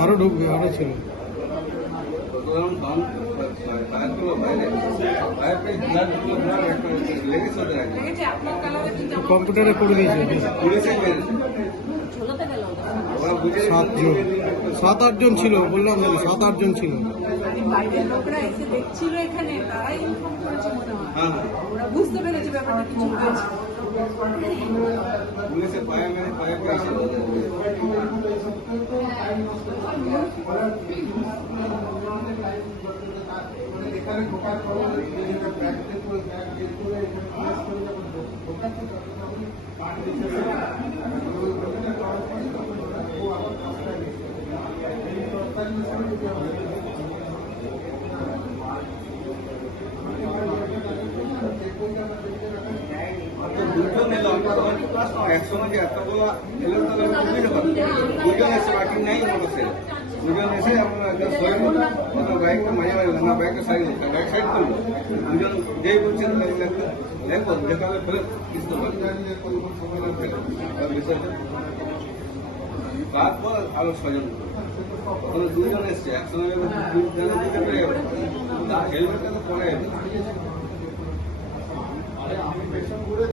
আরো ঢুকবে, আরো ছিল। কম্পিউটারে করে দিয়েছে 7-8 জন ছিল, বললাম 7-8 জন ছিল। বাইরের লোকরা এসে দেখছিল এখানে, তারাই ইনফর্ম করেছে মনে হয়। ওরা বুঝতে পেরেছে ব্যাপারটা কিছু হয়েছে। পুলিশে পায়ে মেরে পায়ে পেয়েছিল। এখানে ঢোকার পরে দুজন এলো, একসঙ্গে এতগুলো এলো, দুজন এসে বাকি নেই মোটরসাইকেল। দুজন এসে আমরা বাইকটা মাঝে মাঝে না, বাইকটা সাইড বাইক সাইড করলো। দুজন যেই বলছেন দেখো দেখাবে ফেলে কিছু তারপর আরো 6 জন, ওখানে 2 জন এসছে একসঙ্গে। হেলমেটটা তো পরে